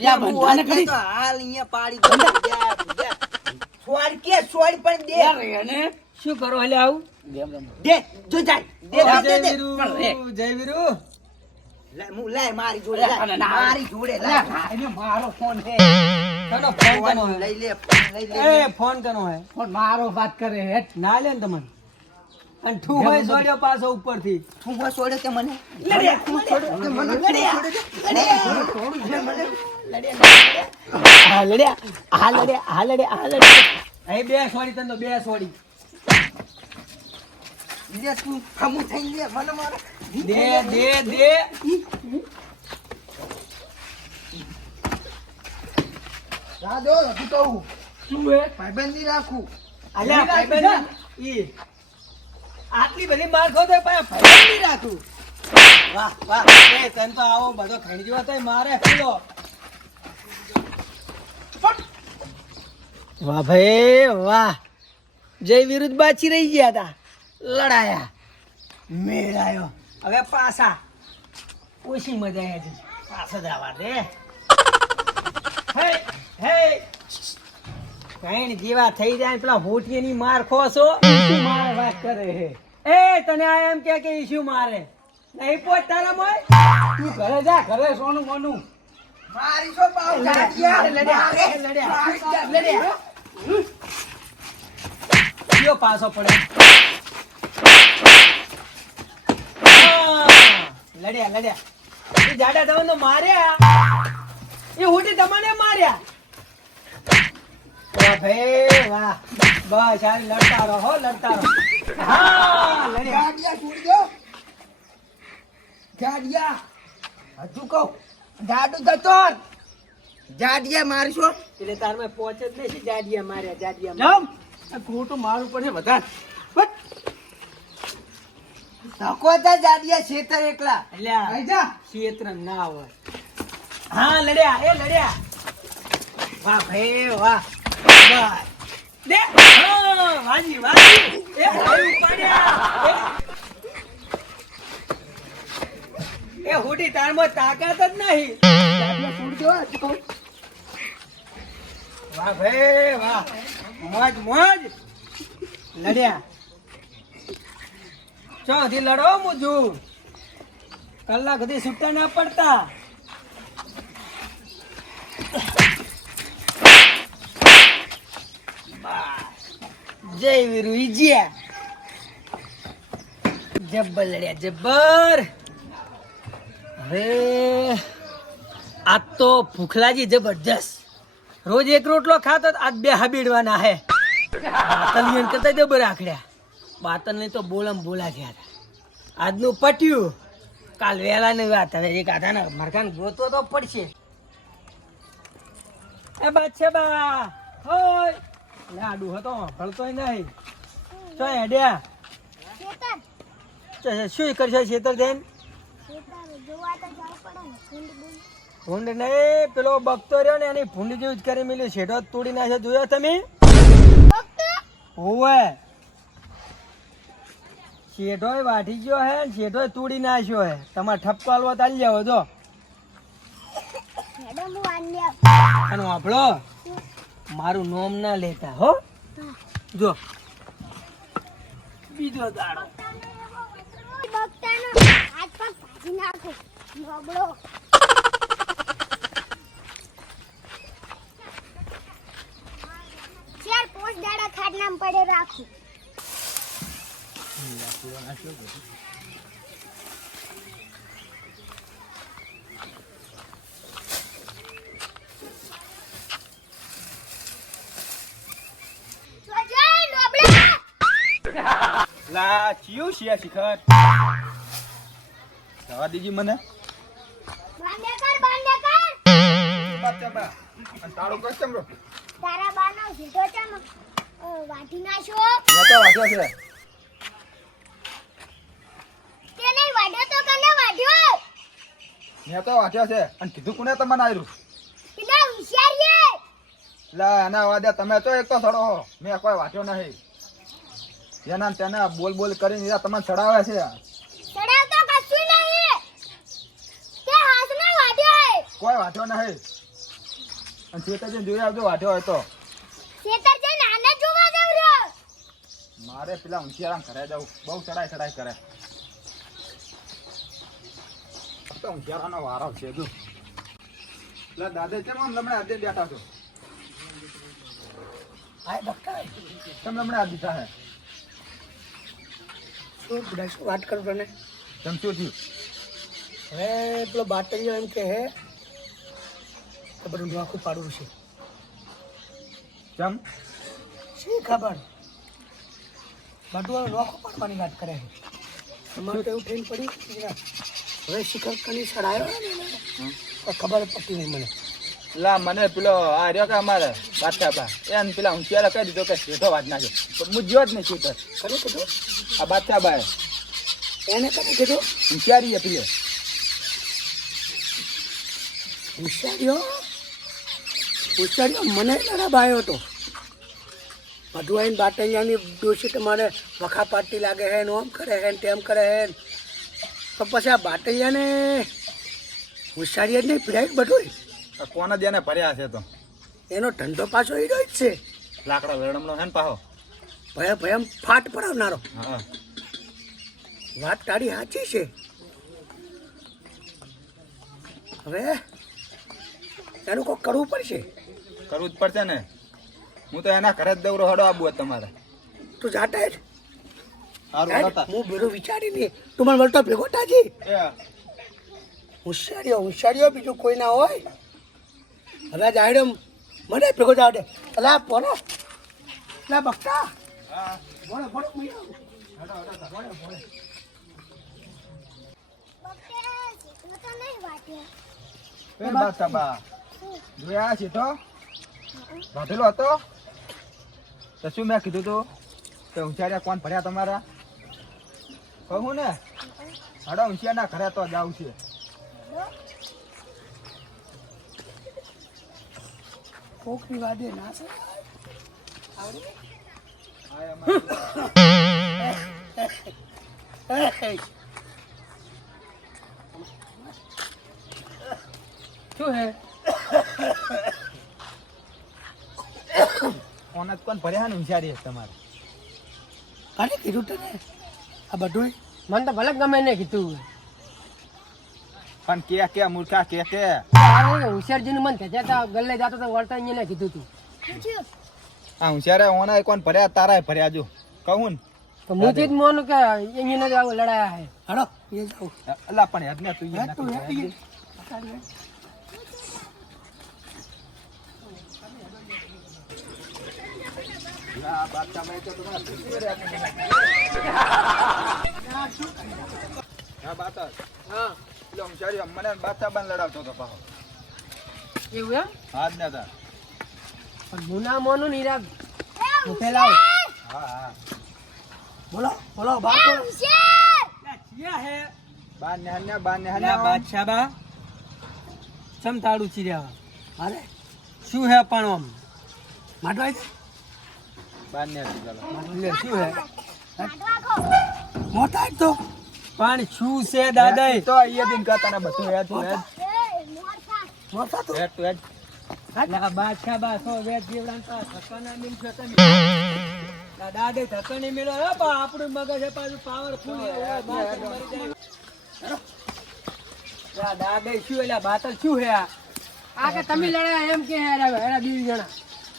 દે જાય જાય લ્યા, હું બંધાને વાંચે કરી. તો હાલ અહીંયા પાડી દો જા, જા. કે સોળ પણ દે. યાર એને શું કરો હલે આવું? દે જો જાય. દે દે, દે દે. વીરુ પણ રે. જય વીરુ હું લાય મારી જોડે. મારી જોડે લાય. મારો ફોન હે. ફોન કનો હે. લઈ લે લઈ લે. ફોન કનો હે. ફોન મારો વાત કરે હે. ના લે ને તમને અને ઠું સોડ્યો પાછો ઉપરથી. હું સોડ્યો છોડ્યો તે મને લડ્યા, હું છોડ્યો તે મને લડ્યા. લડ્યા. હા લડ્યા. હા લડ્યા. હા લડ્યા. હા લડ્યા. અહીં બે સોડી તને તો બે સોડી લે તું હમું થઈ લે મને મારે. દે દે દે. રાધો તું કહું શું હે? ભાઈબંધ રાખું. અલ્યા એની ઈ. આટલી બધી મારખો તો પાછા ભાઈબંધ નહીં રાખું. વાહ વાહ એ તને તો આવો બધો ખાઈ જેવો તો મારે ફૂલો. વાહ ભાઈ, વાહ. જય વિરુદ્ધ બાચી રહી ગયા હતા, લડાયા. મેળાયો. હવે પાછા. ઓછી મજા આવી પાછા જવા દે. હે હે. કઈ જેવા થઈ જાય પેલા પેલા હોટીની માર ખો છો? મારે વાત કરે હે. એ તને આ એમ કે કે ઈ મારે. નહીં પોત તારા મોય? તું ઘરે જા ઘરે સોનું મોનું. મારી શું પાવ જાડિયા લડ્યા. લડ્યા, લડ્યા. કયો પાછો પડે? લડ્યા લડ્યા. એ જાડા તમને માર્યા. એ હુટી તમને માર્યા. વાહ ભાઈ વાહ બસ આ લડતા રહો લડતા રહો. હા લડ્યા છોડી દો. જાડિયા હજુ કહું જાડુ જતો જાડિયા મારશો? એટલે તાર મેં પહોંચે જ નહીં જાડિયા માર્યા જાડિયા જામ. ખોટું મારું પડે વધારે. ધક્કો તા જાડિયા છેતર એકલા. એટલે જા. ક્ષેત્ર ના હોય. હા લડ્યા એ લડ્યા. વાહ ભાઈ વાહ. દે વાજી વાજી એ ભાઈ ઉપાડ્યા એ હુડી તારમાં તાકાત જ નહીં વાહ વાહ. મોજ મોજ લડ્યા ચો હજી લડો મુજુ કલાક સુધી છૂટા ના પડતા બસ. જય વીરુ ઈજ્યા જબ્બર લડ્યા, જબ્બર. હવે આ તો ભૂખલાજી જબરજસ્ત. રોજ એક રોટલો ખાતો આજ બે હાબીડવાના હે. બાતલિયન કરતા જબર આખડ્યા. બાતલ ને તો બોલમ બોલા ગયા હતા. આજનું પટ્યું. કાલ વહેલા ની વાત. હવે એક આધા ને મરઘાન ગોતો તો પડશે. એ બાદશાહ બા. હોય લાડુ હતો ભળતોય નહીં. ચો હેડ્યા. તો શું કરશો શેતર જઈને? ભૂંડ નહીં પેલો બગતો રહ્યો ને એની ભૂંડ જેવું જ કરી મેલી શેઢો તોડી નાખ્યો જોયો તમે? હોવે. શેઢોય વાઢી ગયો હે શેઢોય તોડી નાખ્યો હે. તમારે ઠપકો હાલવા તો હાલી જાવ જો. અને વાપડો મારું નોમ ના લેતા હો. જો. બીજો દાડો. પડે રાખું જોજે, લા ચિયું છે શિખર? જવા દીજી મને. બાંધે કર, બાંધે કર. બાચ્ચા બા અને તાળું કર ચમરો તારા બાનો સીધો ચમ વાઢી નાખ્યો. મેં તો વાંચ્યો છે. તેને વાઢ્યો તો કને વાઢ્યો? મેં તો વાંચ્યો છે. અને કીધું કોને તમને આવ્યું પેલા હોશિયારીએ લા ના વાદ્યા તમે તો એક તો સડો હો. મેં કોઈ વાંચ્યો નહીં. એના તેને બોલ બોલ કરીને યા તમને ચડાવે છે. ચડાવતો કશું નહીં. તે હાથમાં વાઢ્યો હે કોઈ વાંધો નહીં. અને જેને જોઈ આવજો વાંધો હોય તો. ખેતર જઈને આને જોવા જાવ રહ્યો. મારે પેલા ઊંચિયારામ ઘરે જાવ. બહુ ચડાઈ ચડાઈ કરે. તો ઊંચિયારાનો વારો છે જો. પેલા દાદા કેમ આમ લમણે આજે બેઠા છો? હાય બક્કા તમે લમણે આજે થાય હે શું બધા શું વાત કરું તને કેમ શું થયું? હવે પેલો બાટલીઓ એમ કે હે તો બધું નોખું પાડવું છે. કેમ? શી ખબર? બધું હવે નોખું પાડવાની વાત કરે છે. તમારે તો એવું થઈને પડ્યું કે હવે શિખર કની સડાયો તો ખબર પડતી નહીં મને. લા મને પેલો આ રહ્યો કે અમારે બાદશાહ એને પેલા ઊંચિયારા કહી દીધો કે શેઠો વાત નાખે. પણ હું જ્યો જ નહીં શૂટર ખરું કીધું? આ બાદશાહ ભાઈ એને કદી કીધું? હોશિયારી હતી હોશિયારીઓ હોશિયારીઓ મને ભાઈ હતો. બધું બાટૈયાની ડોશી તમારે વખા પાટી લાગે હે ને ઓમ કરે હે ને તેમ કરે હે તો પછી આ બાટૈયાને હોશિયારી જ નહીં પીડાય બધું કોના દેને ભર્યા છે તો? એનો ધંધો પાછો હીરો જ છે. લાકડા વેડમનો છે ને પાહો ભય ભયમ ફાટ પડાવનારો. વાત તારી સાચી છે. હવે એનું કોઈ કરવું પડશે. કરવું જ પડશે ને. હું તો એના ઘરે જ દવરો હડો આબુ તમારે. તું જાતા જ. હું બેરું વિચારી નહીં તું મને વળતો ભેગો તાજી. હોશિયારીઓ હોશિયારીઓ બીજું કોઈ ના હોય. હવે જાહેર મને ભેગો જાવ દે. અલા પોનો અલા બક્કા બકે સીધો તો જોયા બાંધેલો હતો? તો મેં કીધું તું? તો ઊંચાડ્યા કોણ ભર્યા તમારા? કહું ને. હડો ઊંચિયાના ઘરે તો જાવ છે. કોકની વાદે ના છે? એમાં શું હે? કોણ કોણ ભર્યા ને ઊંચાડી તમારે. અરે કીધું તને? આ બધું મને તો ભલે ગમે ને કીધું. પણ કે કે મૂર્ખા કે કે? હોશિયારજી નું મન ખેંચ્યા હતા ગલ્લે જતો તો વળતા અહીંયા કીધું તું. આ ઊંચાડ્યા ઓના કોણ ભર્યા તારાય ભર્યા જો. કહું તો હું જ મોનું કે અહીંયા આવું લડાયા હે. હડો એ જાવ અલા પણ હેડ ને તું હેડ ના તો તમારા રહ્યા હા. બાતા હા એટલે મને બાન લડાવતો હતો પાછો. એવું એમ? હાથ ને હતા પણ હું મોનું નિરાગ હું પેલા હા હા બોલો બોલો બાર બોલો. હોશિયાર બાર ને નહન્યા બાર ને અલ્યા હાલ્યા. બાદશાહ બા. ચમ તાળું ચીર્યા અરે શું હે પણ આમ? માટવાય છે બાર ને. એટલે શું હે? મોટા તો પણ શું છે દાદા? તો અહીંયા દિન કરતા બધું હે તું હે એ મોટા તો. હેડ તું હેડ. આ બાદશાહ બા વેદ જીવડાન તો ધક્કાના મિલ છે તમે. આ દાદે ધક્કો મિલો હે બા આપણું મગજ હે પાછું પાવરફુલ દાદે શું એટલે બાતલ શું હે આ? આ કે તમે લડાયા એમ કે હેરા હેરા બીવી જણા.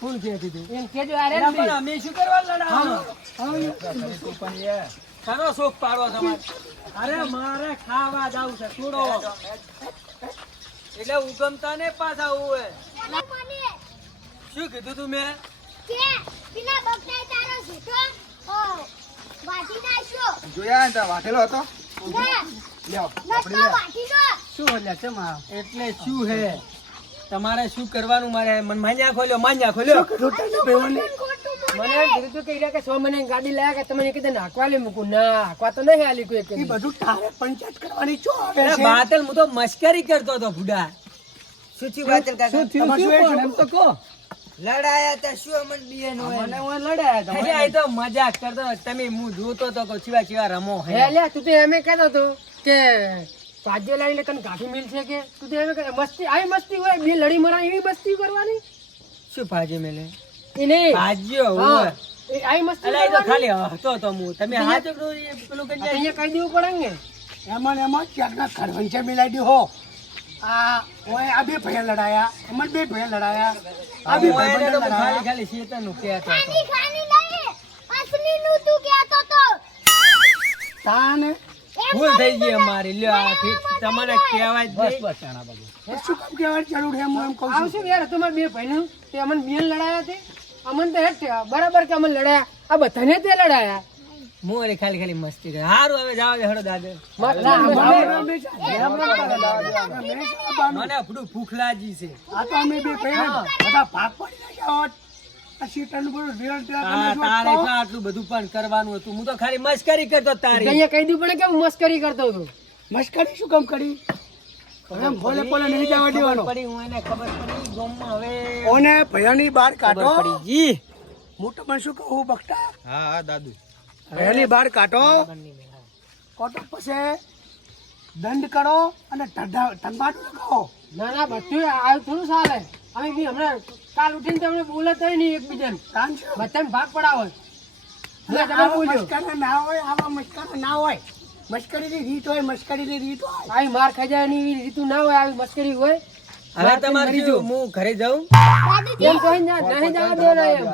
કોણ કે કીધું. એમ કેજો આ પણ અમે શું કરવા લડાવવાનો? તું પણ એ. ખરો શોખ પાડવો તમારે. અરે મારે ખાવા જાવ છે છોડો. એટલે ઉગમતા ને પાછા આવું હે. શું કીધું તું મેં? જોયા ને ત્યાં હતો? શું એટલે ચમા એટલે શું હે? તમારે શું કરવાનું મારે? મન માન્યા ખોલ્યો માન્યા ખોલ્યો મને એમ કીધું તું કે ઈરા કે સો મને ગાડી લાયા કે તમને કીધું નાખવા લે મૂકું ના નાખવા તો નહીં આલી કોઈ એ કે બધું તારે પંચાયત કરવાની છો આવે અરે છે? બાતલ હું તો મસ્કરી કરતો હતો ભૂડા. સુચી બાતલ કાકા? શું થયું શું શું પણ એમ તો કો લડાયા તા શું અમન બીએનું હોય? મને હું લડાયા અરે આ તો મજાક કરતો તમે હું જોતો તો કે ચીવા ચીવા રમો હે. તું તો એમે કહેતો તો કે પાજે લાવીને તને કાઠી મિલ છે કે? તું તો એમે મસ્તી આવી મસ્તી હોય બે લડી મરા એવી મસ્તી કરવાની. શું પાજે મેલે? એ નહીં ભાજીઓ હા હોય મસ્તી અલા તો ખાલી હતો તો હું તમે હાથ પેલું કરી આ તો જાય? અહીંયા કહી દેવું પડે ને. એમાં એમાં ક્યાંકના ખરવંચા મિલાઈ દો હો. આ ઓય આ બે ભૈયા લડાયા. એમાં બે ભૈયા લડાયા. આ બે હું એને ખાલી લડાયા. ખાલી કહેતો હતો. ખાની ખાની તું કહેતો તો. તાને ભૂલ થઈ ગઈ અમારી. લ્યો તમારે નહીં. શું કામ કહેવાની જરૂર છે હું એમ કહું છું? યાર તમારે બે ભાઈનું? તે અમને બેન લડાયા તે? અમને તો હેઠ બરાબર કે અમને લડાયા આ બધાને તે લડાયા હું એને ખાલી ખાલી મસ્તી કરે હારું હવે જાવ હળો દાદા મને આપણું ભૂખ લાગી છે આ તો અમે બે ભૈયા બધા ભાગ પડી ગયા હોત આટલું બધું પણ કરવાનું હતું હું તો ખાલી મસ્કરી કરતો તારી અહીંયા કહી દેવું પડે કે હું મસ્કરી કરતો હતો તો મસ્કરી શું કામ કરી એમ ભોલે ભોલે નહીં જવા દેવાનો. પડી હું એને ખબર પડી ગામમાં હવે ઓને ભૈયાની બહાર કાઢો. ખબર પડી. જી. હું તમને શું કહું બકતા હા હા દાદુ. ભૈયાની બહાર કાઢો. પછી દંડ કરો અને ઢંબાટું લગાવો. ના ના બધું આવ્યું થોડું ચાલે. અમે બી હમણાં કાલ ઉઠીને તમને થઈ નહીં એકબીજાને. તાન શું? બધાને ભાગ પડાવો. ના હોય આવા મસ્કરા ના હોય. મસ્કરીની રીત હોય મશ્કરીની રીત હોય આવી માર ખજાની એવી રીતું ના હોય આવી મશ્કરી હોય. હવે તમારે શું, હું ઘરે જાઉં? એમ કહી ના નહીં જવા દેવાના એમ.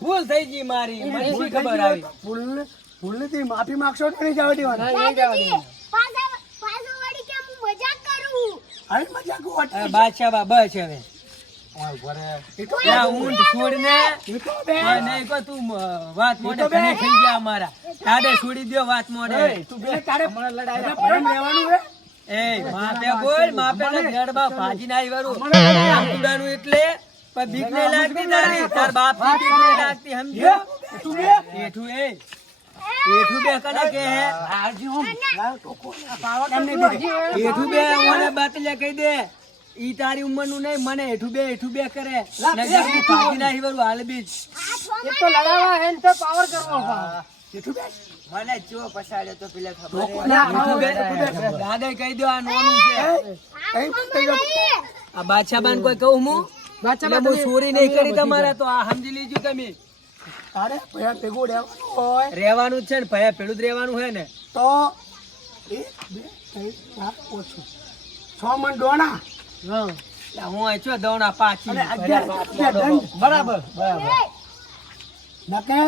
ભૂલ થઈ ગઈ મારી મને શી ખબર આવી. ભૂલ ભૂલથી માફી માંગશો તો નહીં જવા દેવાના. ના, નહીં જવા દેવાના પાછા પાછા વળી કે હું મજાક કરું? હવે મજાક હોત. બાદશાહ બા બસ હવે. છોડી દ્યો વાત મોઢે. એટલે તારે બધા પ્રેમ રહેવાનું હે? એ માપે બોલ માપે ને જડબા ભાજી ના આવ્યું એટલે પણ બીક લાગતી તારી. તાર બાપ બીક નહીં લાગતી સમજ્યો? એઠું એ. એઠું બે કને કે હે. એઠું બે ઓને બાતલિયા કહી દે. ઈ તારી ઉંમરનું નહીં મને એઠું બે એઠું બે કરે. ભાગી નાખી ભાજી હાલ બીજ. એ તો લડાવા હે તો પાવર કરવો પાવર. મને જો પસાડ્યો તો પેલા ખબર હે? દાદા કહી દો આ નોનું છે. આ બાદશાહ બાન કોઈ કહું હું? બાદશાહ એટલે બા હું ચોરી નહીં કરી તમારે તો આ સમજી લેજો તમે તારે ભૈયા ભેગું રહેવાનું હોય. રહેવાનું જ છે ને ભયા પેલું જ રહેવાનું છે ને. તો એક બે ત્રણ ચાર ઓછું. છ મણ ડોણા. હા. છું દવણા પાછી. અગિયાર અગિયાર દંડ. બરાબર બરાબર. નકે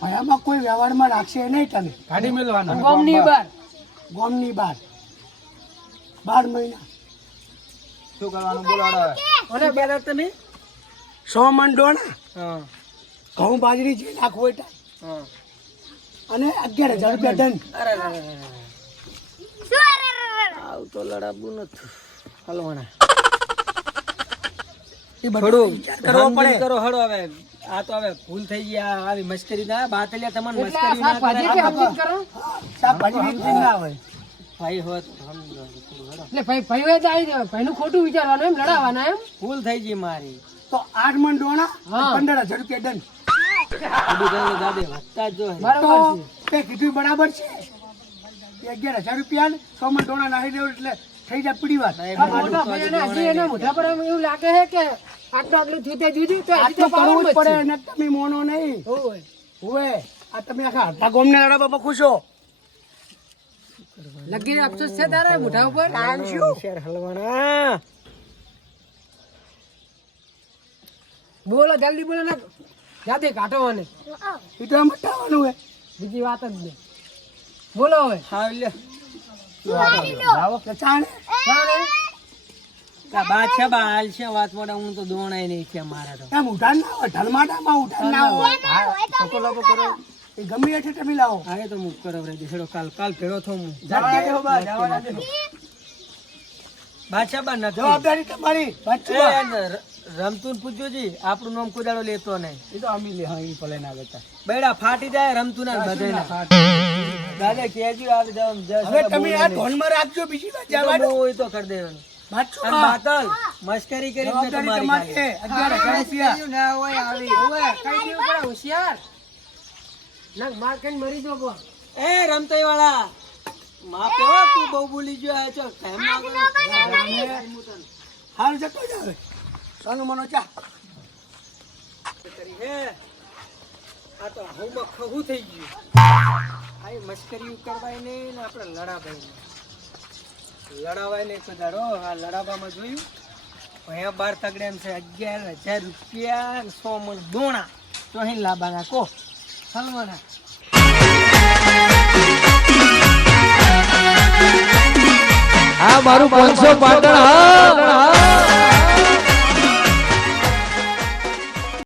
ભયામાં કોઈ વ્યવહારમાં રાખશે નહીં તમે ગાડી મેળવાના ગોમની બાર. ગોમની બાર. બાર મહિના. શું કરવાનું બોલો અને બેરા તમે. સો મણ ડોણા હા. ઘઉં બાજરી જે નાખવું હોય તા અને અગિયાર હજાર રૂપિયા ડન અરે તો લડાવું નથી. હલવાના. થોડું કરવો પડે. કરો હળો હવે. આ તો હવે ભૂલ થઈ ગઈ આવી મસ્કરી ના બાતલિયા તમને એટલે ના શાકભાજી કે કરે સમજી જ કરો. શાકભાજી વેચી ના હોય. ભાઈ હોત સમજો થોડું હળો. એટલે ભાઈ ભાઈ હોય આવી જાય ભાઈનું ખોટું વિચારવાનું એમ લડાવવાના એમ. ભૂલ થઈ ગઈ મારી. તો આઠ મણ ડોણા હા. પંદર હજાર રૂપિયા દંડ. દાદે વધતા જો બરાબર છે કીધું બરાબર છે. અગિયાર હજાર રૂપિયા ને સો મણ ડોણા નાખી દેવું એટલે થઈ જાય પીડી વાત. હજી એના મોઢા પર એવું લાગે છે કે આટલું આટલું થયું તે જુદું તો હજી આટલું તો કરવું જ પડે. જ તમે મોનો નહીં. છે. આ તમે આખા અડધા ગોમને બાપા ખુશો લગી અફસોસ છે તારે મોઢા ઉપર? શેર હલવાના. બોલો જલ્દી બોલો ને. જાતે કાઢો મને તો મટાવાનું હે બીજી વાત જ નહીં. બોલો હવે. હા લે કે ચાણે ચાલે? આ બાદશાહ બા હાલ છે વાત મોડા હું તો દોણાય નહીં છે મારા તો એમ ઉઠાણ ના હોય ઢલમાટામાં ઉઠાણ ના હોય લોકો લોકો કરો એ ગમે એટલે તમે લાવો હા તો હું કરો રે કાલ કાલ ભેળો થો હું બાદશાહ બા જવાબદારી તમારી રમતું પૂછ્યું આપણું નામ કુદાડો લેતો નહીં. એ તો અમી લે હા એ પલે ના બેટા બેડા ફાટી જાય રમતું ના બધાયના. દાદા કેજો આવી જાવ હવે તમે આ ધોનમાં રાખજો બીજી વાત જવા દો. એ તો કરી દેવાનું. બાતલ મસ્કરી કરી ને તમારી અત્યારે. છે. અગિયાર હોય રૂપિયા ઓય, કઈ દેવું પડે હોશિયાર. ના માર કઈ મરી જો એ રમતોય વાળા માપો તું બહુ ભૂલી ગયો આ ચો ટાઈમ ના હાલ જતો જ આવે. સાનું મનો ચા કરી હે? આ તો હું ખવું થઈ ગયું. આ મશ્કરી નહીં ને આપણે લડાવાય ને લડાવાય નહીં તો દાડો આ લડાવામાં જોયું? અહીંયા બાર તગડે એમ છે અગિયાર હજાર રૂપિયા સો મણ દોણા. તો અહીં લાવવાના કો. સલવાના આ મારું પાંચસો પાટણ હા.